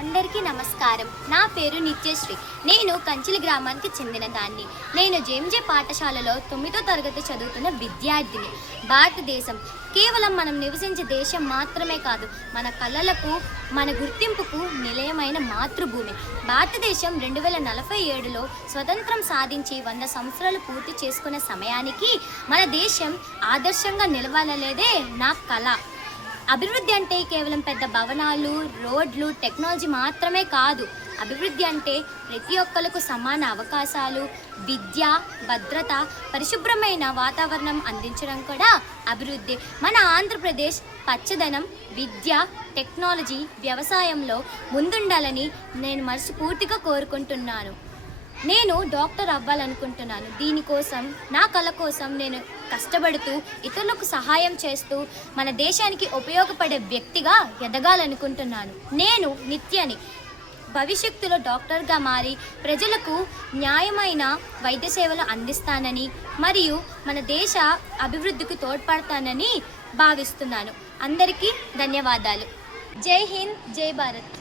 అందరికీ నమస్కారం. నా పేరు నిత్యశ్రీ. నేను కంచిలి గ్రామానికి చెందిన దాన్ని. నేను జేఎంజే పాఠశాలలో 9వ తరగతి చదువుతున్న విద్యార్థిని. భారతదేశం కేవలం మనం నివసించే దేశం మాత్రమే కాదు, మన కళలకు, మన గుర్తింపుకు నిలయమైన మాతృభూమి. భారతదేశం 2047లో స్వతంత్రం సాధించి 100 సంవత్సరాలు పూర్తి చేసుకున్న సమయానికి మన దేశం ఆదర్శంగా నిలవాలనేదే నా కళ. అభివృద్ధి అంటే కేవలం పెద్ద భవనాలు, రోడ్లు, టెక్నాలజీ మాత్రమే కాదు. అభివృద్ధి అంటే ప్రతి ఒక్కరికి సమాన అవకాశాలు, విద్య, భద్రత, పరిశుభ్రమైన వాతావరణం అందించడం కూడా అభివృద్ధి. మన ఆంధ్రప్రదేశ్ పచ్చదనం, విద్య, టెక్నాలజీ, వ్యవసాయంలో ముందుండాలని నేను మనస్ఫూర్తిగా కోరుకుంటున్నాను. నేను డాక్టర్ అవ్వాలనుకుంటున్నాను. దీనికోసం, నా కళ కోసం నేను కష్టపడుతూ ఇతరులకు సహాయం చేస్తూ మన దేశానికి ఉపయోగపడే వ్యక్తిగా ఎదగాలనుకుంటున్నాను. నేను నిత్యని భవిష్యత్తులో డాక్టర్గా మారి ప్రజలకు న్యాయమైన వైద్య సేవలు అందిస్తానని మరియు మన దేశ అభివృద్ధికి తోడ్పడతానని భావిస్తున్నాను. అందరికీ ధన్యవాదాలు. జై హింద్, జై భారత్.